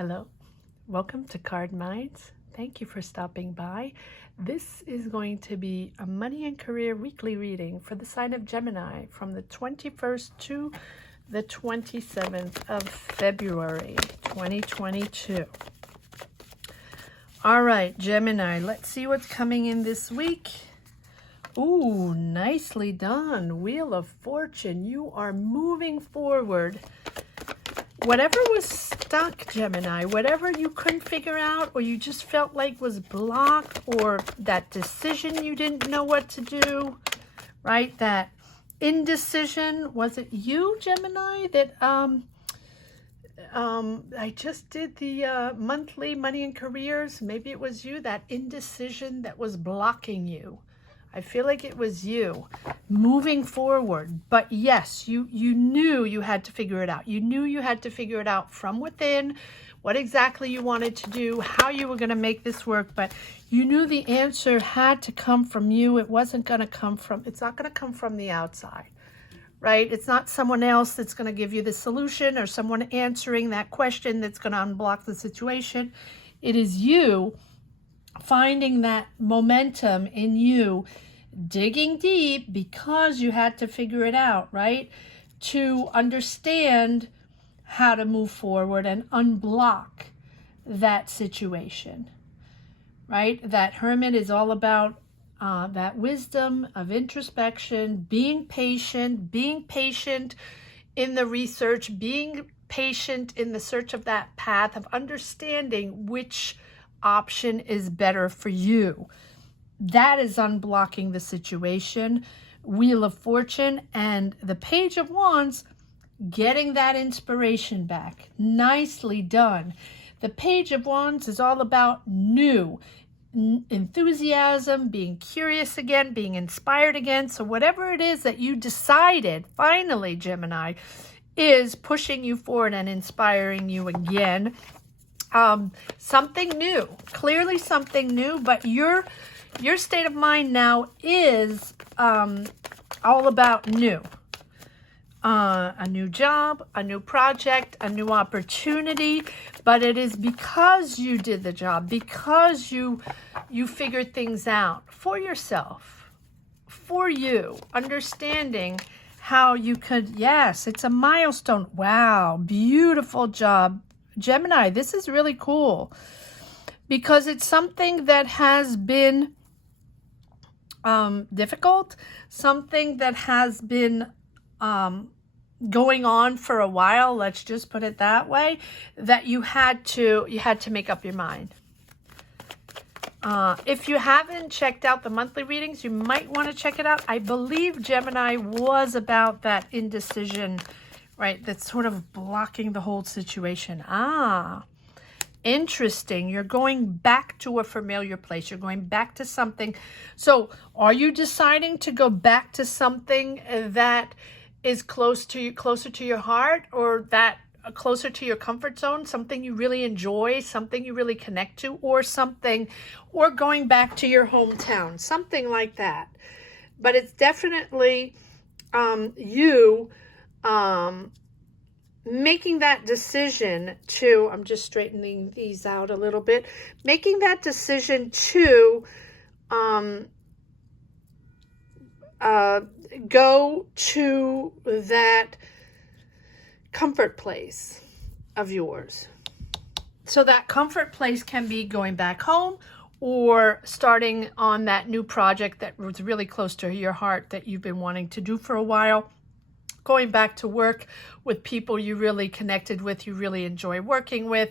Hello, welcome to Card Minds. Thank you for stopping by. This is going to be a money and career weekly reading for the sign of Gemini from the 21st to the 27th of February 2022. All right, Gemini, let's see what's coming in this week. Ooh, nicely done. Wheel of Fortune. You are moving forward. Whatever was stuck, Gemini, whatever you couldn't figure out or you just felt like was blocked, or that decision you didn't know what to do, right? That indecision. Was it you, Gemini, that I just did the monthly money and careers? Maybe it was you, that indecision that was blocking you. I feel like it was you moving forward. But yes, you knew you had to figure it out. You knew you had to figure it out from within, what exactly you wanted to do, how you were going to make this work. But you knew the answer had to come from you. It wasn't going to come from, it's not going to come from the outside, right? It's not someone else that's going to give you the solution or someone answering that question that's going to unblock the situation. It is you finding that momentum in you, digging deep because you had to figure it out, right? To understand how to move forward and unblock that situation, right? That Hermit is all about that wisdom of introspection, being patient in the research, being patient in the search of that path of understanding which option is better for you. That is unblocking the situation. Wheel of Fortune and the Page of Wands, getting that inspiration back. Nicely done. The Page of Wands is all about new enthusiasm, being curious again, being inspired again. So whatever it is that you decided, finally, Gemini, is pushing you forward and inspiring you again. Something new, clearly something new, but your state of mind now is all about new. A new job, a new project, a new opportunity, but it is because you did the job, because you figured things out for yourself, for you, understanding how you could, yes, it's a milestone. Wow, beautiful job, Gemini. This is really cool because it's something that has been difficult, something that has been going on for a while, let's just put it that way, that you had to make up your mind. If you haven't checked out the monthly readings, you might want to check it out. I believe Gemini was about that indecision, right? That's sort of blocking the whole situation. Interesting. You're going back to a familiar place. You're going back to something. So are you deciding to go back to something that is closer to your heart, or that closer to your comfort zone, something you really enjoy, something you really connect to, or going back to your hometown, something like that? But it's definitely you making that decision to, I'm just straightening these out a little bit, making that decision to go to that comfort place of yours. So that comfort place can be going back home or starting on that new project that was really close to your heart that you've been wanting to do for a while. Going back to work with people you really connected with, you really enjoy working with,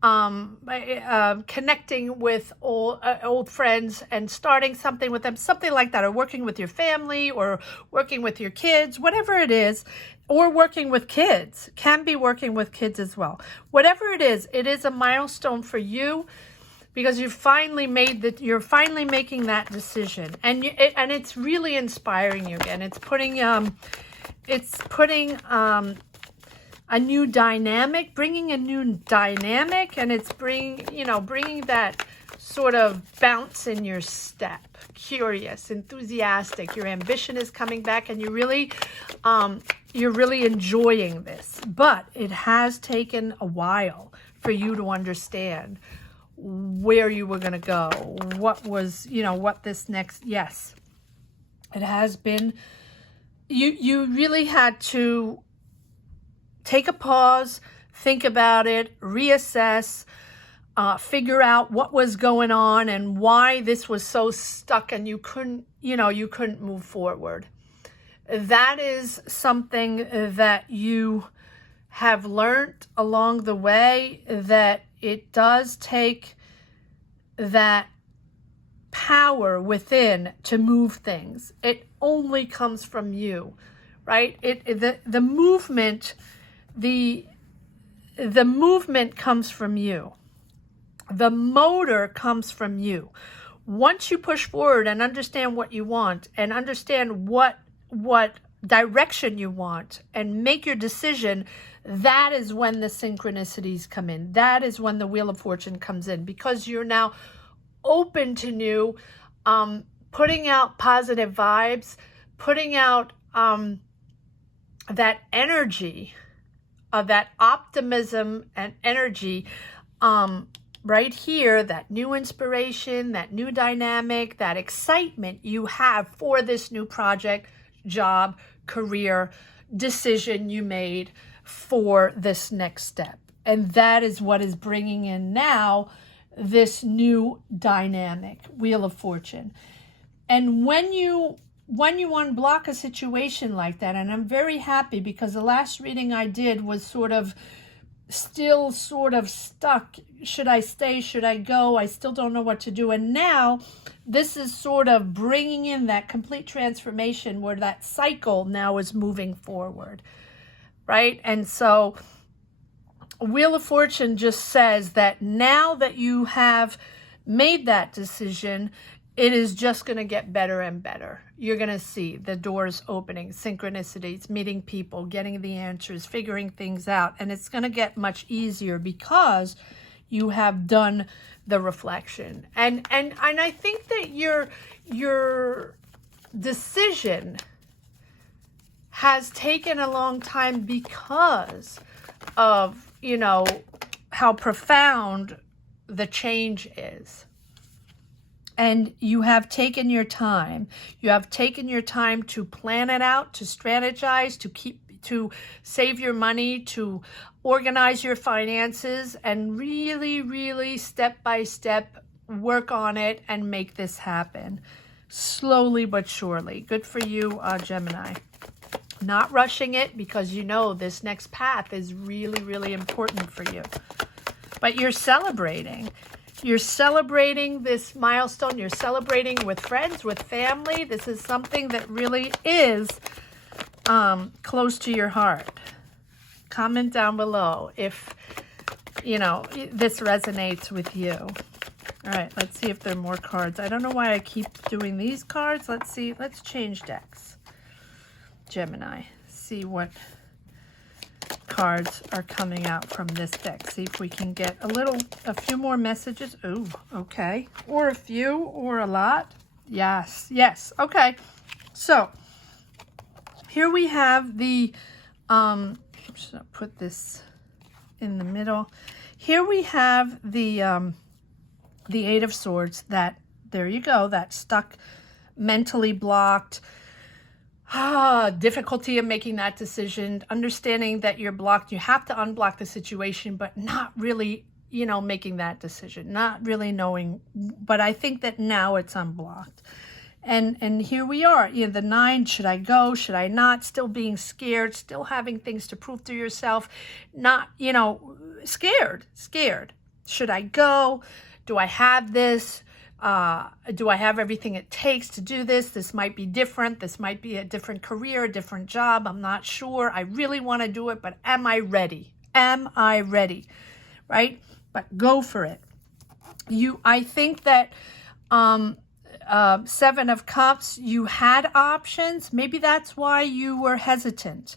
connecting with old friends and starting something with them, something like that, or working with your family or working with your kids, whatever it is, or working with kids, can be working with kids as well. Whatever it is a milestone for you because you're finally making that decision, and it's really inspiring you again. It's putting a new dynamic, bringing a new dynamic, and it's bringing that sort of bounce in your step, curious, enthusiastic. Your ambition is coming back, and you're really enjoying this. But it has taken a while for you to understand where you were going to go, what was, what this next, yes. It has been, you really had to take a pause, think about it, reassess, figure out what was going on and why this was so stuck and you couldn't move forward. That is something that you have learned along the way, that it does take that power within to move things. It only comes from you, right? The movement, the movement comes from you. The motor comes from you. Once you push forward and understand what you want and understand what direction you want and make your decision, that is when the synchronicities come in. That is when the Wheel of Fortune comes in, because you're now open to new, putting out positive vibes, putting out that energy of that optimism and energy right here, that new inspiration, that new dynamic, that excitement you have for this new project, job, career, decision you made for this next step. And that is what is bringing in now this new dynamic, Wheel of Fortune. And when you unblock a situation like that, and I'm very happy because the last reading I did was still sort of stuck. Should I stay? Should I go? I still don't know what to do. And now this is sort of bringing in that complete transformation where that cycle now is moving forward, right? And so Wheel of Fortune just says that now that you have made that decision, it is just going to get better and better. You're going to see the doors opening, synchronicities, meeting people, getting the answers, figuring things out. And it's going to get much easier because you have done the reflection. And I think that your decision has taken a long time because of, how profound the change is. And you have taken your time. You have taken your time to plan it out, to strategize, to save your money, to organize your finances, and really, really step by step work on it and make this happen. Slowly but surely. Good for you, Gemini. Not rushing it, because this next path is really, really important for you. But you're celebrating. You're celebrating this milestone. You're celebrating with friends, with family. This is something that really is close to your heart. Comment down below if, this resonates with you. All right, let's see if there are more cards. I don't know why I keep doing these cards. Let's see. Let's change decks. Gemini. See what cards are coming out from this deck. See if we can get a few more messages. Oh, okay. Or a few, or a lot. Yes. Okay. So here we have the, I'm just gonna put this in the middle. Here we have the Eight of Swords. There you go. That stuck, mentally blocked. Difficulty of making that decision, understanding that you're blocked. You have to unblock the situation, but not really, making that decision, not really knowing. But I think that now it's unblocked. And here we are, the 9, should I go? Should I not? Still being scared, still having things to prove to yourself, not, scared. Should I go? Do I have this? Do I have everything it takes to do this? This might be different. This might be a different career, a different job. I'm not sure. I really want to do it, but am I ready? Am I ready? Right? But go for it. I think that 7 of Cups, you had options. Maybe that's why you were hesitant.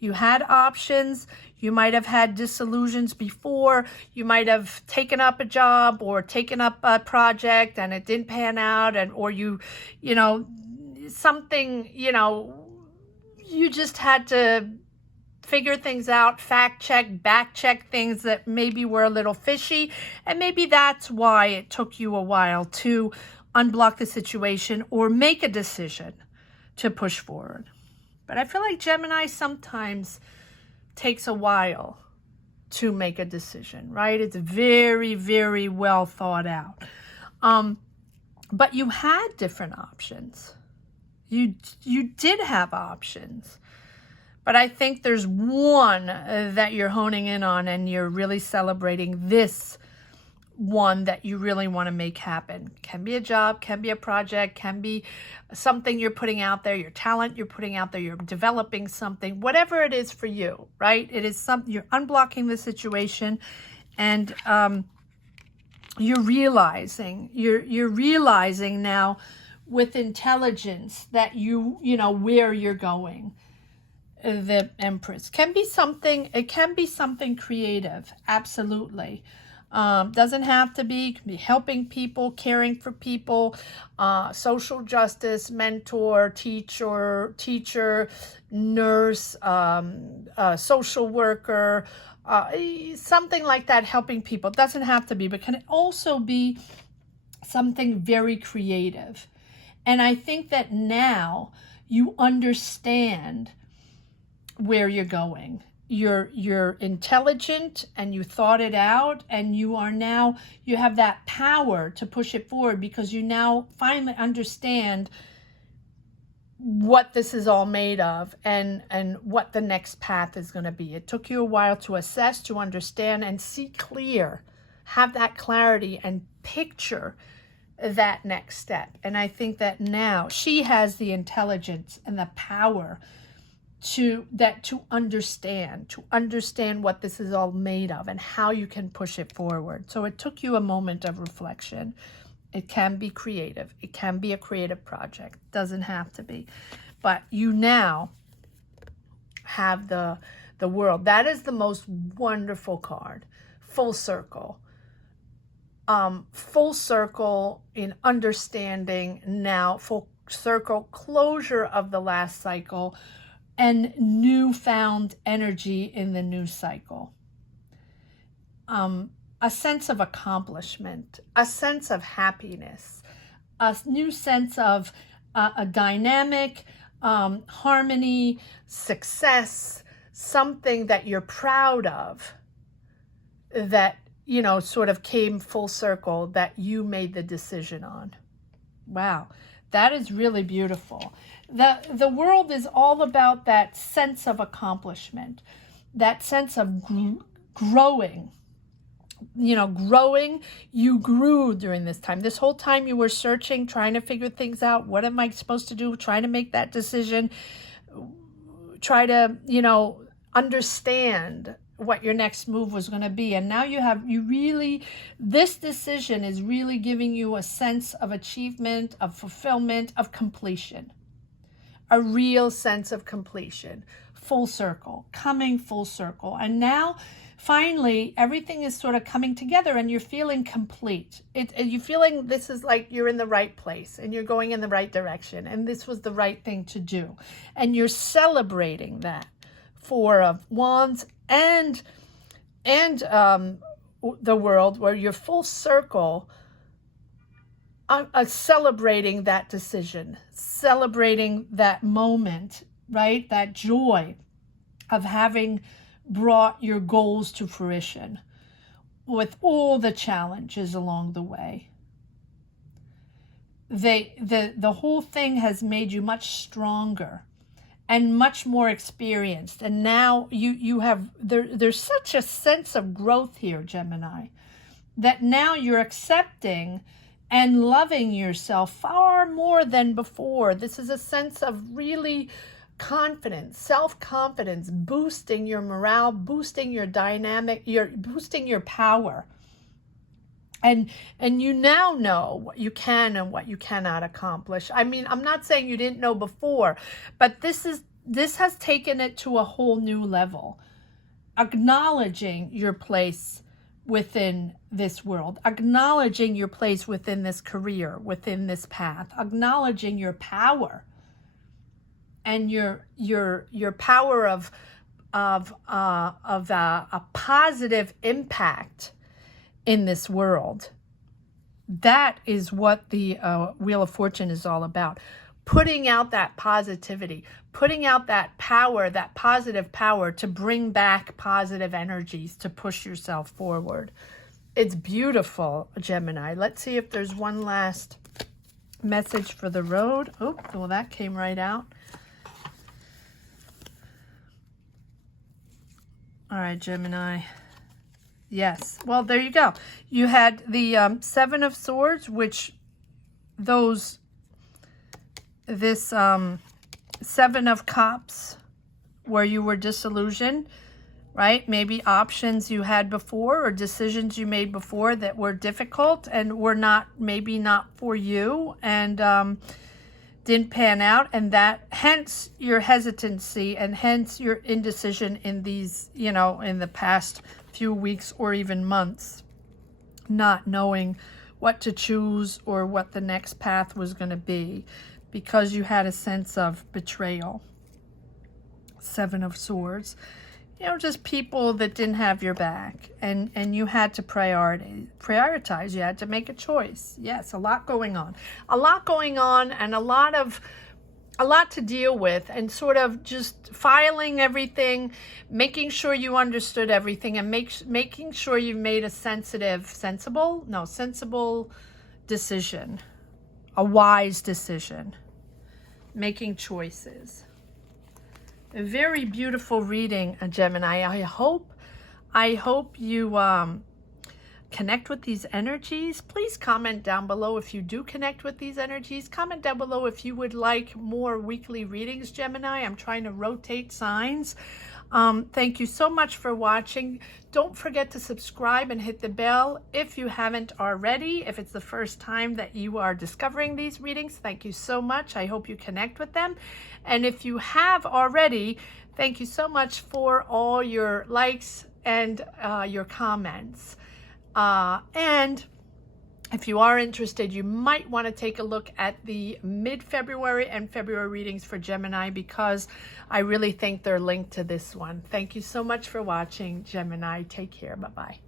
You had options. You might have had disillusions before. You might have taken up a job or taken up a project and it didn't pan out, and or you know, something, you know, you just had to figure things out, fact check, back check things that maybe were a little fishy. And maybe that's why it took you a while to unblock the situation or make a decision to push forward. But I feel like Gemini sometimes takes a while to make a decision, right? It's very, very well thought out. But you had different options. You did have options. But I think there's one that you're honing in on, and you're really celebrating this one that you really want to make happen. Can be a job, can be a project, can be something you're putting out there, your talent you're putting out there, you're developing something, whatever it is for you, right? It is something, you're unblocking the situation, and you're realizing now with intelligence that you know where you're going. The Empress can be something, it can be something creative, absolutely. Doesn't have to be, it can be helping people, caring for people, social justice, mentor, teacher, nurse, social worker, something like that, helping people. It doesn't have to be, but can it also be something very creative? And I think that now you understand where you're going. You're intelligent and you thought it out, and you have that power to push it forward because you now finally understand what this is all made of and what the next path is going to be. It took you a while to assess, to understand, and see clear, have that clarity and picture that next step. And I think that now she has the intelligence and the power to understand what this is all made of and how you can push it forward. So it took you a moment of reflection. It can be creative. It can be a creative project. Doesn't have to be. But you now have the world. That is the most wonderful card. Full circle. Full circle in understanding now. Full circle closure of the last cycle. And newfound energy in the new cycle. A sense of accomplishment, a sense of happiness, a new sense of a dynamic, harmony, success, something that you're proud of, that, you know, sort of came full circle, that you made the decision on. Wow, that is really beautiful. The world is all about that sense of accomplishment, that sense of growing. You know, growing, you grew during this time. This whole time you were searching, trying to figure things out. What am I supposed to do? Trying to make that decision. Try to, you know, understand what your next move was going to be. And now this decision is really giving you a sense of achievement, of fulfillment, of completion. A real sense of completion. Full circle, coming full circle. And now, finally, everything is sort of coming together and you're feeling complete. You're feeling this is like you're in the right place and you're going in the right direction. And this was the right thing to do. And you're celebrating that. Four of Wands and the world, where you're full circle, celebrating that decision, celebrating that moment, right? That joy of having brought your goals to fruition with all the challenges along the way. The whole thing has made you much stronger and much more experienced. And now you have, there's such a sense of growth here, Gemini, that now you're accepting and loving yourself far more than before. This is a sense of really confidence, self-confidence, boosting your morale, boosting your dynamic, boosting your power. And you now know what you can and what you cannot accomplish. I mean, I'm not saying you didn't know before, but this has taken it to a whole new level. acknowledging your place within this world, acknowledging your place within this career, within this path, acknowledging your power and your power of a positive impact in this world. That is what the Wheel of Fortune is all about. Putting out that positivity, putting out that power, that positive power to bring back positive energies to push yourself forward. It's beautiful, Gemini. Let's see if there's one last message for the road. Oh, well, that came right out. All right, Gemini. Yes. Well, there you go. You had the Seven of Swords, which this Seven of Cups, where you were disillusioned, right? Maybe options you had before or decisions you made before that were difficult and were maybe not for you, and didn't pan out, and that hence your hesitancy and hence your indecision in these, in the past few weeks or even months, not knowing what to choose or what the next path was going to be, because you had a sense of betrayal. Seven of Swords. Just people that didn't have your back, and you had to prioritize. You had to make a choice. Yes, a lot going on, and a lot to deal with, and sort of just filing everything, making sure you understood everything, and making sure you made a sensible decision, a wise decision, making choices. A very beautiful reading, Gemini. I hope you connect with these energies. Please comment down below if you do connect with these energies. Comment down below if you would like more weekly readings, Gemini. I'm trying to rotate signs. Thank you so much for watching. Don't forget to subscribe and hit the bell if you haven't already. If it's the first time that you are discovering these readings, thank you so much. I hope you connect with them. And if you have already, thank you so much for all your likes and your comments. And if you are interested, you might want to take a look at the mid-February and February readings for Gemini, because I really think they're linked to this one. Thank you so much for watching, Gemini. Take care. Bye-bye.